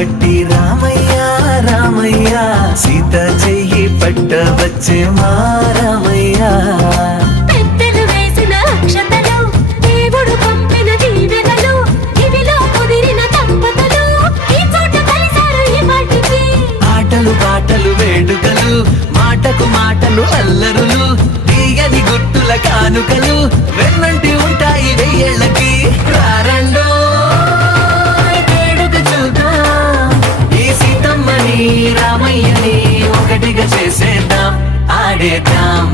పట్టి రామయ్య రామయ్య సీత చెయ్యి పట్ట వచ్చే మా రామయ్య పెద్దలు వేసిన అక్షతలు దేవుడు పంపిన దీవెనలు ఇవిలో కుదిరిన దంపతులు ఈ చోట కలిసారు ఈ పాటికి ఆటలు పాటలు వేడుకలు మాటకు మాటలు అల్లరులు తీయని గుర్తుల కానుకలు వెన్నంటి ఉంటాయి వెయ్యేళ్ళకి రారండో వేడుక చూద్దాం ఈ సీతమ్మని రామయ్యని ఒకటిగా చేసేద్దాం ఆడేద్దాం